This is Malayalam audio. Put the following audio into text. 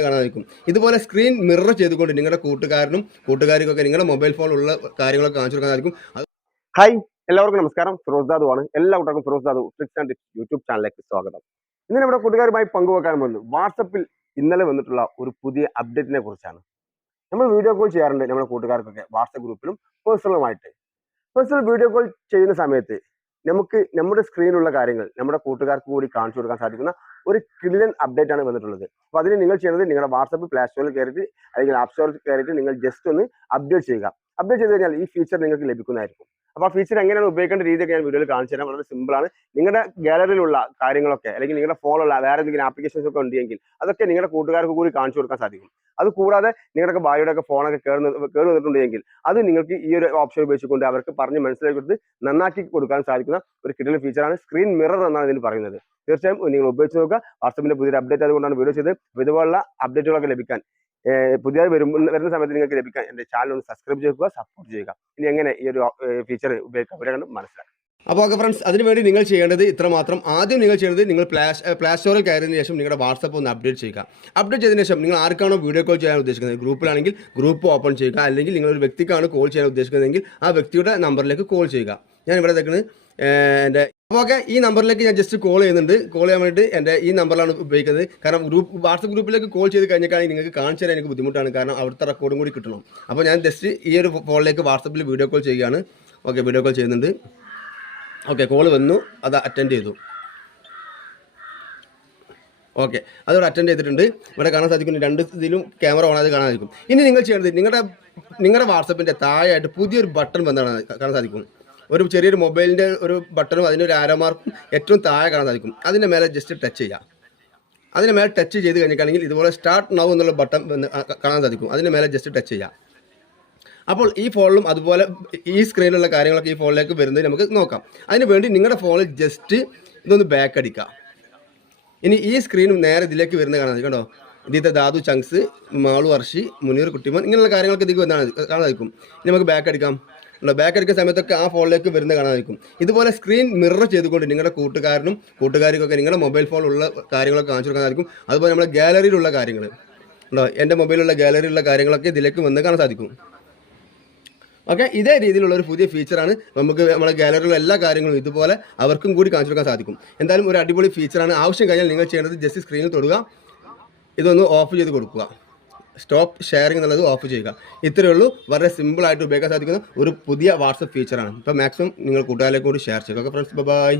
കാണാതിരിക്കും. ഇതുപോലെ സ്ക്രീൻ മിറർ ചെയ്തുകൊണ്ട് നിങ്ങളുടെ കൂട്ടുകാർക്കൊക്കെ നിങ്ങളുടെ മൊബൈൽ ഫോണിലുള്ള കാര്യങ്ങളൊക്കെ കാണിച്ചു കൊടുക്കാനായിരിക്കും. ഹായ്, എല്ലാവർക്കും നമസ്കാരം. ഫിറോസ് ദാദു ആണ്. എല്ലാ കൂട്ടർക്കും Firoz Dadu tricks and tips YouTube ചാനലിലേക്ക് സ്വാഗതം. ഇന്ന് നമ്മുടെ കൂട്ടുകാരുമായി പങ്കുവെക്കാൻ വന്നു വാട്സപ്പിൽ ഇന്നലെ വന്നിട്ടുള്ള ഒരു പുതിയ അപ്ഡേറ്റിനെ കുറിച്ചാണ്. നമ്മൾ വീഡിയോ കോൾ ചെയ്യാറുണ്ട് നമ്മുടെ കൂട്ടുകാർക്കൊക്കെ വാട്സപ്പ് ഗ്രൂപ്പിലും പേഴ്സണലുമായിട്ട്. പേഴ്സണൽ വീഡിയോ കോൾ ചെയ്യുന്ന സമയത്ത് നമുക്ക് നമ്മുടെ സ്ക്രീനിലുള്ള കാര്യങ്ങൾ നമ്മുടെ കൂട്ടുകാർക്ക് കൂടി കാണിച്ചു കൊടുക്കാൻ സാധിക്കുന്ന ഒരു കിടിലൻ അപ്ഡേറ്റ് ആണ് വന്നിട്ടുള്ളത്. അപ്പോൾ അതിന് നിങ്ങൾ ചെയ്യുന്നത് നിങ്ങളുടെ വാട്സപ്പ് പ്ലേ സ്റ്റോറിൽ കയറിയിട്ട് അല്ലെങ്കിൽ ആപ്പ് സ്റ്റോറിൽ കയറിയിട്ട് നിങ്ങൾ ജസ്റ്റ് ഒന്ന് അപ്ഡേറ്റ് ചെയ്യുക. അപ്ഡേറ്റ് ചെയ്ത് കഴിഞ്ഞാൽ ഈ ഫീച്ചർ നിങ്ങൾക്ക് ലഭിക്കുന്നതായിരിക്കും. അപ്പോൾ ആ ഫീച്ചർ എങ്ങനെയാണ് ഉപയോഗിക്കേണ്ട രീതിയൊക്കെ ഞാൻ വീഡിയോയിൽ കാണിച്ചു തരാം. വളരെ സിമ്പിളാണ്. നിങ്ങളുടെ ഗാലറിയിലുള്ള കാര്യങ്ങളൊക്കെ അല്ലെങ്കിൽ നിങ്ങളുടെ ഫോണിലുള്ള വേറെ എന്തെങ്കിലും ആപ്ലിക്കേഷൻസ് ഒക്കെ ഉണ്ടെങ്കിൽ അതൊക്കെ നിങ്ങളുടെ കൂട്ടുകാർക്ക് കൂടി കാണിച്ചു കൊടുക്കാൻ സാധിക്കും. അത് കൂടാതെ നിങ്ങളുടെ ഭാര്യയുടെ ഫോണൊക്കെ കയറി വന്നിട്ടുണ്ടെങ്കിൽ അത് നിങ്ങൾക്ക് ഈ ഒരു ഓപ്ഷൻ ഉപയോഗിച്ചുകൊണ്ട് അവർക്ക് പറഞ്ഞ് മനസ്സിലാക്കി കൊടുത്ത് നന്നാക്കി കൊടുക്കാൻ സാധിക്കുന്ന ഒരു കിടിലൻ ഫീച്ചറാണ് സ്ക്രീൻ മിറർ എന്നാണ് ഇതിന് പറയുന്നത്. തീർച്ചയായും നിങ്ങൾ ഉപയോഗിച്ച് നോക്കുക. വാട്സപ്പിന്റെ പുതിയൊരു അപ്ഡേറ്റ് അതുകൊണ്ടാണ് വീഡിയോ ചെയ്ത്. ഇതുപോലുള്ള അപ്ഡേറ്റുകളൊക്കെ ലഭിക്കാൻ പുതിയ വരുന്ന സമയത്ത് നിങ്ങൾക്ക് ലഭിക്കാൻ എൻ്റെ ചാനൽ ഒന്ന് സബ്സ്ക്രൈബ് ചെയ്യുക, സപ്പോർട്ട് ചെയ്യുക. ഇനി എങ്ങനെ ഈ ഒരു ഫീച്ചർ ഉപയോഗിക്കാൻ വരെയാണ് മനസ്സിലാക്കുക. അപ്പോൾ ഓക്കെ ഫ്രണ്ട്സ്, അതിനുവേണ്ടി നിങ്ങൾ ചെയ്യേണ്ടത് ഇത്ര മാത്രം. ആദ്യം നിങ്ങൾ ചെയ്യേണ്ടത് നിങ്ങൾ പ്ലേ സ്റ്റോറിൽ കയറിയതിന് ശേഷം നിങ്ങളുടെ വാട്സപ്പ് ഒന്ന് അപ്ഡേറ്റ് ചെയ്യുക. അപ്ഡേറ്റ് ചെയ്തതിന് ശേഷം നിങ്ങൾ ആർക്കാണോ വീഡിയോ കോൾ ചെയ്യാൻ ഉദ്ദേശിക്കുന്നത്, ഗ്രൂപ്പിലാണെങ്കിൽ ഗ്രൂപ്പ് ഓപ്പൺ ചെയ്യുക, അല്ലെങ്കിൽ നിങ്ങളൊരു വ്യക്തിക്കാണ് കോൾ ചെയ്യാൻ ഉദ്ദേശിക്കുന്നതെങ്കിൽ ആ വ്യക്തിയുടെ നമ്പറിലേക്ക് കോൾ ചെയ്യുക. ഞാൻ ഇവിടെ നിൽക്കുന്നത് എൻ്റെ ഓക്കെ ഈ നമ്പറിലേക്ക് ഞാൻ ജസ്റ്റ് കോൾ ചെയ്യുന്നുണ്ട്. കോൾ ചെയ്യാൻ വേണ്ടിയിട്ട് എൻ്റെ ഈ നമ്പറിലാണ് ഉപയോഗിക്കുന്നത്. കാരണം വാട്സപ്പ് ഗ്രൂപ്പിലേക്ക് കോൾ ചെയ്ത് കഴിഞ്ഞാൽ നിങ്ങൾക്ക് കാണിച്ചു തരാൻ എനിക്ക് ബുദ്ധിമുട്ടാണ്. കാരണം അവിടുത്തെ റെക്കോർഡും കൂടി കിട്ടണം. അപ്പോൾ ഞാൻ ജസ്റ്റ് ഈ ഒരു ഫോണിലേക്ക് വാട്സപ്പിൽ വീഡിയോ കോൾ ചെയ്യുകയാണ്. ഓക്കെ, വീഡിയോ കോൾ ചെയ്യുന്നുണ്ട്. ഓക്കെ, കോൾ വന്നു, അത് അറ്റൻഡ് ചെയ്തു. ഓക്കെ, അതോടെ അറ്റൻഡ് ചെയ്തിട്ടുണ്ട്. ഇവിടെ കാണാൻ സാധിക്കും രണ്ട് ഇതിലും ക്യാമറ ഓൺ ആയത് കാണാൻ സാധിക്കും. ഇനി നിങ്ങൾ ചെയ്യേണ്ടത് നിങ്ങളുടെ വാട്സപ്പിൻ്റെ താഴെയായിട്ട് പുതിയൊരു ബട്ടൺ വന്നാണ് കാണാൻ സാധിക്കും. ഒരു ചെറിയൊരു മൊബൈലിൻ്റെ ഒരു ബട്ടണും അതിനൊരു ആരോ മാർക്കും ഏറ്റവും താഴെ കാണാൻ സാധിക്കും. അതിൻ്റെ മേലെ ജസ്റ്റ് ടച്ച് ചെയ്യുക. അതിൻ്റെ മേലെ ടച്ച് ചെയ്ത് കഴിഞ്ഞിട്ടാണെങ്കിൽ ഇതുപോലെ സ്റ്റാർട്ട് നൗ എന്നുള്ള ബട്ടൺ കാണാൻ സാധിക്കും. അതിൻ്റെ മേലെ ജസ്റ്റ് ടച്ച് ചെയ്യുക. അപ്പോൾ ഈ ഫോണിലും അതുപോലെ ഈ സ്ക്രീനിലുള്ള കാര്യങ്ങളൊക്കെ ഈ ഫോണിലേക്ക് വരുന്നത് നമുക്ക് നോക്കാം. അതിന് വേണ്ടി നിങ്ങളുടെ ഫോണിൽ ജസ്റ്റ് ഇതൊന്ന് ബാക്ക് അടിക്കുക. ഇനി ഈ സ്ക്രീനും നേരെ ഇതിലേക്ക് വരുന്നത് കാണാൻ സാധിക്കും. കേട്ടോ, ഇതിത്തെ ദാദു ചങ്ക്സ്, മാളു അർഷി, മുനീർ കുട്ടിമൻ, ഇങ്ങനെയുള്ള കാര്യങ്ങളൊക്കെ ഇതിലേക്ക് കാണാൻ സാധിക്കും. ഇനി നമുക്ക് ബാക്ക് അടിക്കാം. ബാക്ക് അടിക്കുന്ന സമയത്തൊക്കെ ആ ഫോണിലേക്ക് വരുന്നത് കാണാൻ സാധിക്കും. ഇതുപോലെ സ്ക്രീൻ മിറർ ചെയ്തുകൊണ്ട് നിങ്ങളുടെ കൂട്ടുകാർക്കൊക്കെ നിങ്ങളുടെ മൊബൈൽ ഫോണിലുള്ള കാര്യങ്ങളൊക്കെ കാണിച്ചു കൊടുക്കാൻ സാധിക്കും. അതുപോലെ നമ്മുടെ ഗാലറിയിലുള്ള കാര്യങ്ങൾ ഉണ്ടോ, എൻ്റെ മൊബൈലിലുള്ള ഗാലറിയിലുള്ള കാര്യങ്ങളൊക്കെ ഇതിലേക്ക് വന്ന് കാണാൻ സാധിക്കും. ഓക്കെ, ഇതേ രീതിയിലുള്ള ഒരു പുതിയ ഫീച്ചറാണ്. നമുക്ക് നമ്മുടെ ഗാലറിയിലുള്ള എല്ലാ കാര്യങ്ങളും ഇതുപോലെ അവർക്കും കൂടി കാണിച്ചു കൊടുക്കാൻ സാധിക്കും. എന്തായാലും ഒരു അടിപൊളി ഫീച്ചറാണ്. ആവശ്യം കഴിഞ്ഞാൽ നിങ്ങൾ ചെയ്യേണ്ടത് ജസ്റ്റ് സ്ക്രീനിൽ തൊടുക, ഇതൊന്ന് ഓഫ് ചെയ്ത് കൊടുക്കുക. സ്റ്റോപ്പ് ഷെയറിംഗ് എന്നുള്ളത് ഓഫ് ചെയ്യുക. ഇത്രയേ ഉള്ളൂ. വളരെ സിമ്പിളായിട്ട് ഉപയോഗിക്കാൻ സാധിക്കുന്ന ഒരു പുതിയ വാട്സപ്പ് ഫീച്ചറാണ്. ഇപ്പോൾ മാക്സിമം നിങ്ങൾ കൂട്ടുകാരിലേക്ക് കൂടി ഷെയർ ചെയ്യുക. Okay friends, by.